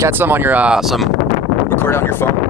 catch some on your, some, record it on your phone.